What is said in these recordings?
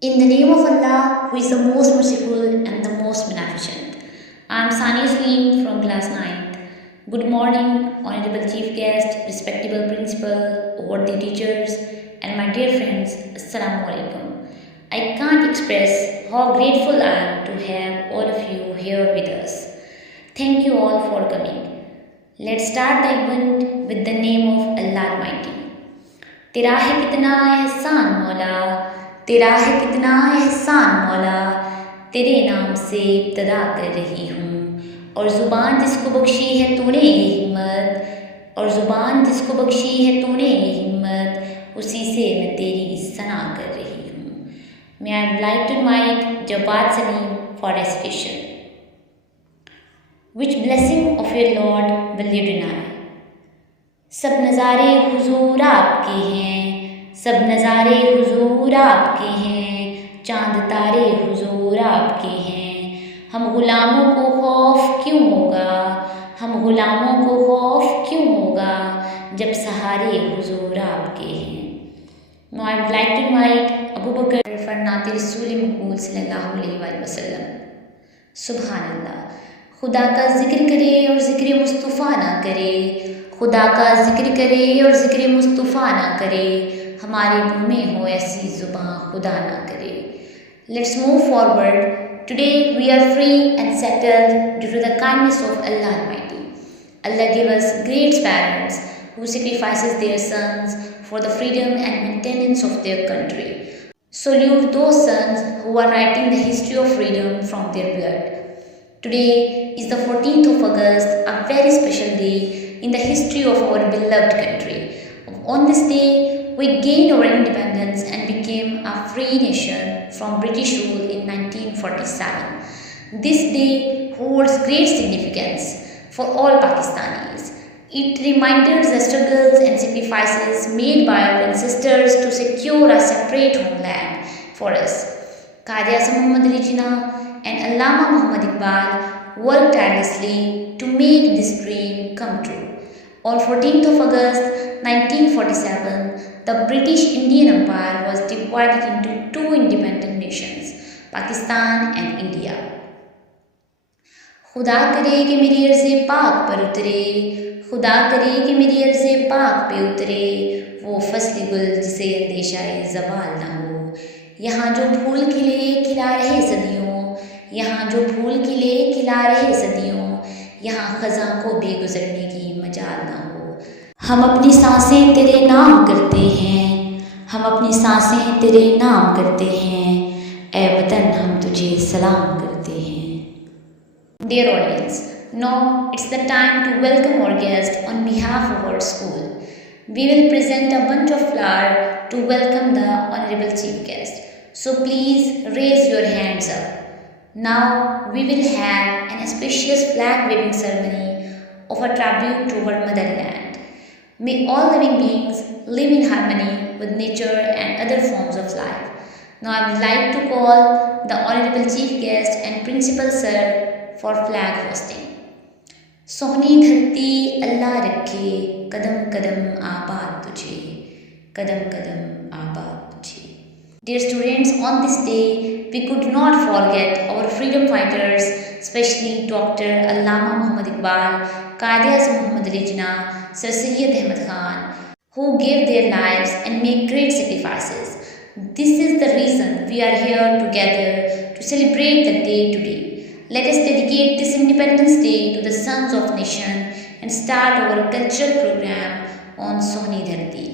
In the name of Allah, who is the most merciful and the most beneficent. I am Sani Sleen from class 9th. Good morning, honorable chief guest, respectable principal, worthy teachers, and my dear friends. Assalamu alaikum. I can't express how grateful I am to have all of you here with us. Thank you all for coming. Let's start the event with the name of Allah Almighty. तेरा है कितना एहसान मौला, तेरा है कितना एहसान मौला, तेरे नाम से इब्तदा कर रही हूँ। और ज़ुबान जिसको बख्शी है तूने ये हिम्मत, और ज़ुबान जिसको बख्शी है तूने ये हिम्मत, उसी से मैं तेरी सना कर रही हूँ। May I would like to invite Jawad Salim for recitation. Which blessing of your Lord will you deny? सब नज़ारे हुजूर आपके हैं, सब नज़ारे हुजूर आपके हैं, चांद तारे हुजूर आपके हैं। हम ग़ुलामों को खौफ क्यों होगा, हम ग़ुलामों को खौफ क्यों होगा, जब सहारे हुजूर आपके हैं। Now I would like to invite Abu Bakr for नात रसूल मक़बूल सल्लल्लाहु अलैहि वसल्लम। सुभान अल्लाह। खुदा का ज़िक्र करे और ज़िक्र मुस्तफ़ा ना करे, खुदा का ज़िक्र करे और ज़िक्र मुस्तफ़ा ना करे, हमारे मुँह में हो ऐसी ज़ुबान खुदा ना करे। Let's move forward. Today we are free and settled due to the kindness of Allah Almighty. Allah gave us great parents who sacrifices their sons for the freedom and maintenance of their country. Salute those sons who are writing the history of freedom from their blood. Today is the 14th of August, a very special day in the history of our beloved country. On this day, we gained our independence and became a free nation from British rule in 1947. This day holds great significance for all Pakistanis. It reminds us the struggles and sacrifices made by our ancestors to secure a separate homeland for us. Quaid Azam Muhammad Ali Jinnah and Allama Muhammad Iqbal worked tirelessly to make this dream come true. On 14th of August 1947, the British Indian Empire was divided into two independent nations, Pakistan and India. खुदा करे कि मेरी अर्ज़े पाक पर उतरे, खुदा करे कि मेरी अर्ज़े पाक पे उतरे, वो फसली गुल जिसे अंदेशाए ज़वाल ना हो। यहाँ जो फूल खिले खिला रहे सदियों, यहाँ जो फूल खिले खिला रहे सदियों, यहाँ ख़ज़ां को भी गुज़रने की मजाल ना हो। हम अपनी सांसें तेरे नाम करते हैं, हम अपनी सांसें तेरे नाम करते हैं, ए वतन हम तुझे सलाम करते हैं। Dear audience, now it's the time to welcome our guest on behalf of our school. We will present a bunch of flowers to welcome the honorable chief guest. So please raise your hands up. Now we will have an auspicious flag waving ceremony of a tribute to our motherland. May all living beings live in harmony with nature and other forms of life. Now I would like to call the honorable chief guest and principal sir for flag hosting. सोहनी धरती अल्लाह रखे, कदम कदम आबाद तुझे, कदम कदम आबाद तुझे। Dear students, on this day, we could not forget our freedom fighters, especially Dr. Allama Muhammad Iqbal, Quaid Azam Muhammad Ali Jinnah, Sir Syed Ahmad Khan, who gave their lives and made great sacrifices. This is the reason we are here together to celebrate the day today. Let us dedicate this Independence Day to the sons of nation and start our cultural program on Sohni Dharti.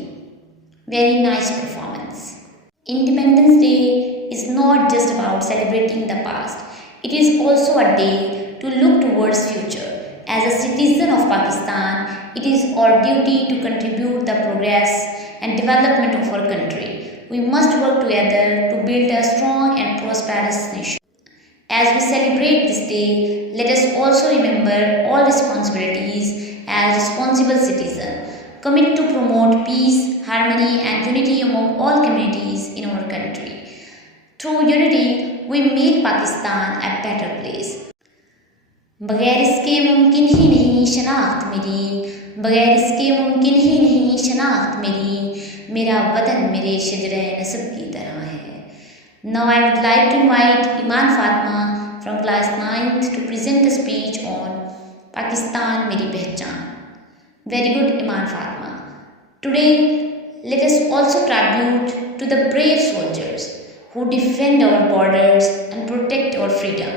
Very nice performance. Independence Day is not just about celebrating the past. It is also a day to look towards future. As a citizen of Pakistan, it is our duty to contribute the progress and development of our country. We must work together to build a strong and prosperous nation. As we celebrate this day, let us also remember all responsibilities as responsible citizens. Commit to promote peace, harmony and unity among all communities in our country. Through unity, we make Pakistan a better place. बगैर इसके मुमकिन ही नहीं शनाख्त मेरी, बगैर इसके मुमकिन ही नहीं शनाख्त मेरी, मेरा वतन मेरे शजरे नस्ब की तरह है। Now I would like to invite Iman Fatma from class 9th to present a speech on Pakistan Meri Pehchan. Very good, Iman Fatma. Today, let us also tribute to the brave soldiers who defend our borders and protect our freedom.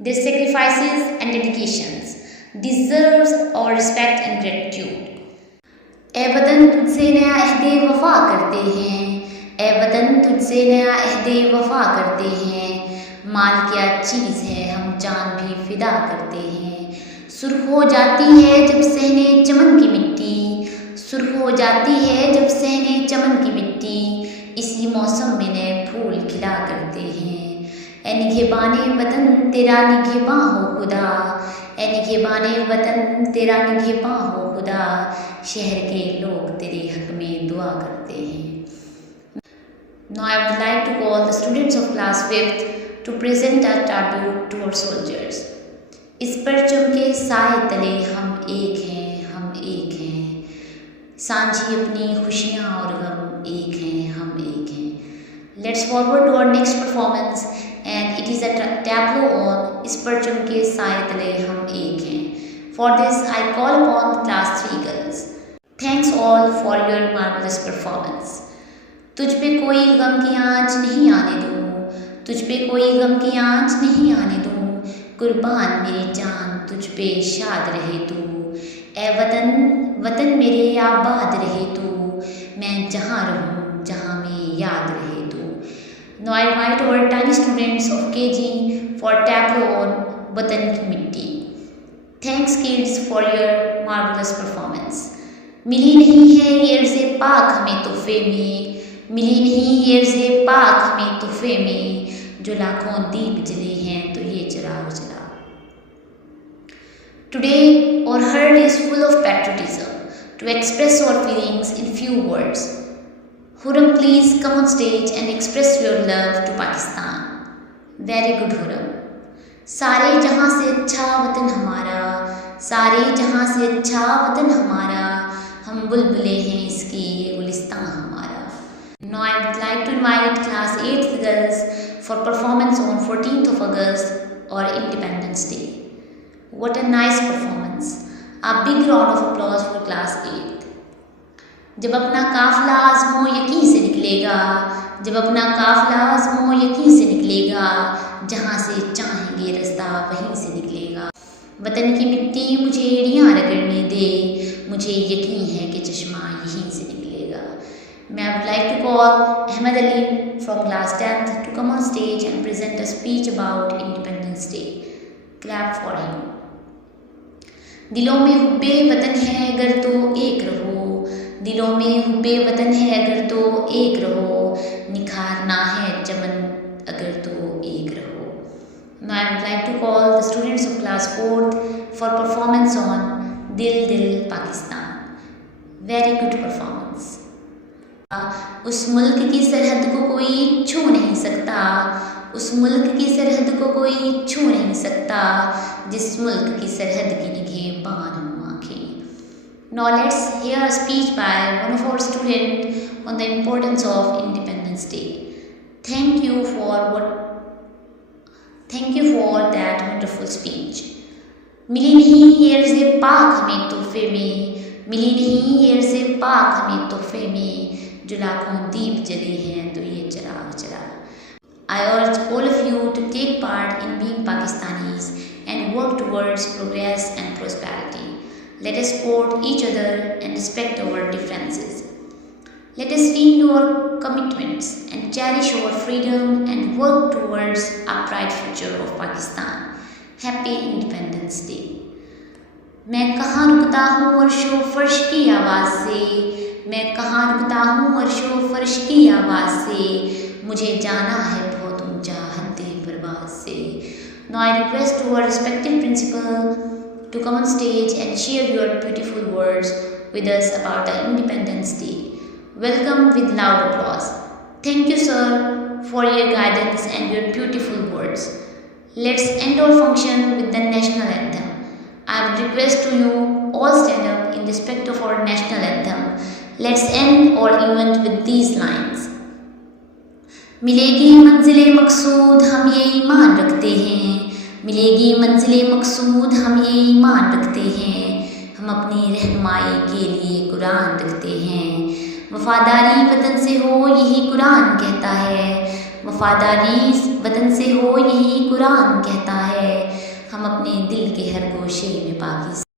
Their sacrifices and dedications deserves our respect and gratitude. ए वतन तुझसे नया अहदे वफा करते हैं, ए वतन तुझसे नया अहदे वफा करते हैं, माल क्या चीज़ है हम जान भी फिदा करते हैं। सुर्ख हो जाती है जब सहने चमन की मिट्टी, सुर्ख हो जाती है जब सहने चमन की मिट्टी, इसी मौसम में नए फूल खिला करते हैं। ए निगहबाने वतन तेरा निगहबां हो खुदा, ए निगहबाने वतन तेरा निगहबां हो खुदा, शहर के लोग तेरे हक में दुआ करते हैं। Now I would like to call the students of class 5th to present a tribute to our soldiers. इस परचम के साए तले हम एक हैं, हम एक हैं, सांझी अपनी खुशियाँ और गम एक हैं, हम एक हैं। Let's forward to our next performance and it is a tableau on इस परचम के साए तले हम एक हैं. For this I call upon class 3 girls. Thanks all for your marvelous performance. तुझ पे कोई गम की आँच नहीं आने दूँ, तुझ पे कोई गम की आँच नहीं आने दूँ, कुर्बान मेरी जान तुझ पे शाद रहे तू। ए वतन वतन मेरे आबाद रहे तू, मैं जहाँ रहूँ जहाँ में याद रहे तू। Now I invite our tiny students of KG for tableau on वतन की मिट्टी. Thanks kids for your marvelous performance. मिली नहीं है ये अर्ज़े पाक हमें तोहफे में, मिली नहीं ये अर्ज़े पाक हमें तोहफे में, जो लाखों दीप जले हैं तो ये चिराग जला। Today our heart is full of patriotism to express our feelings in few words. Huram, please come on stage and express your love to Pakistan. Very good, Huram. सारे जहाँ से अच्छा वतन हमारा, सारे जहाँ से अच्छा वतन हमारा, हम बुलबुले हैं इसकी ये गुलिस्तान हमारा। Now I would like to invite class 8th girls for performance on 14th of August or Independence Day. What a nice performance! A big round of applause for class 8th. जब अपना काफिला आज़मो यकीन से निकलेगा, जब अपना काफिला आज़मो यकीन से निकलेगा, जहाँ से चाहेंगे रास्ता वहीं से निकलेगा। वतन की मिट्टी मुझे एड़ियाँ रगड़ने दे, मुझे यकीन है कि चश्मा यहीं से निकलेगा। I would like to call Ahmed Ali from class 10th to come on stage and present a speech about Independence Day. Clap for him. दिलों में हुब्बे वतन है अगर तो एक रहो, दिलों में हुब्बे वतन है अगर तो एक रहो, निखारना है चमन अगर तो एक रहो। Now I would like to call the students of class 4th for performance on Dil Dil Pakistan. Very good performance. उस मुल्क की सरहद को कोई छू नहीं सकता, उस मुल्क की सरहद को कोई छू नहीं सकता, जिस मुल्क की सरहद की निगहबान हो आँखें। Now let's hear a speech by one of our students on the importance of Independence Day. Thank you for that wonderful speech. मिली नहीं ये अर्ज़े पाक हमें तोहफे में, मिली नहीं ये अर्ज़े पाक हमें तोहफे में, जो लाखों दीप जले हैं तो ये चिराग जला। I urge all of you to take part in being Pakistanis and work towards progress and prosperity. Let us support each other and respect our differences. Let us renew our commitments and cherish our freedom and work towards a bright future of Pakistan. Happy Independence Day. मैं कहाँ रुकता हूँ अर्शो फर्श की आवाज़ से, मैं कहाँ रुकता हूँ अर्शो फर्श की आवाज़ से, मुझे जाना है बहुत ऊंचा हद्दे परवाज़ से। Now I request to our respective principal to come on stage and share your beautiful words with us about the Independence Day. Welcome with loud applause. Thank you, sir, for your guidance and your beautiful words. Let's end our function with the national anthem. I would request to you all stand up in respect of our national anthem. Let's end our event with these lines. मिलेगी मंजिल मकसूद हम ये ईमान रखते हैं, मिलेगी मंजिल मकसूद हम ये ईमान रखते हैं, हम अपनी रहनुमाई के लिए कुरान रखते हैं। वफादारी वतन से हो यही कुरान कहता है, वफादारी वतन से हो यही कुरान कहता है, हम अपने दिल के हर गोशे में पाकिस्तान